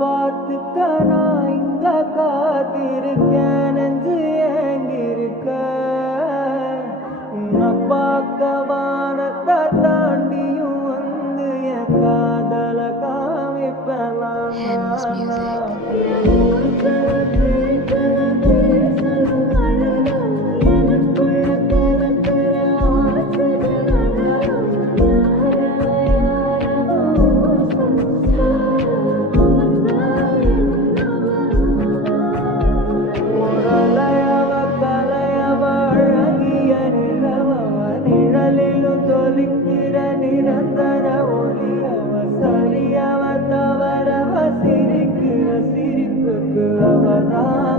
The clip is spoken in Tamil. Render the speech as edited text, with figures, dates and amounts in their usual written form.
பார்த்துக்க நான் இங்க காத்திருக்கேன் நெஞ்சு ஏங்கிருக்க உன்னை பார்க்க வானத்தை தாண்டியும் வந்து என் காதல காமிப்பலாம் Hymns music. நிரந்தர ஒளியவ சரியவ தவறவ சிரிக்கிற சிரிப்புக்கு அவதான்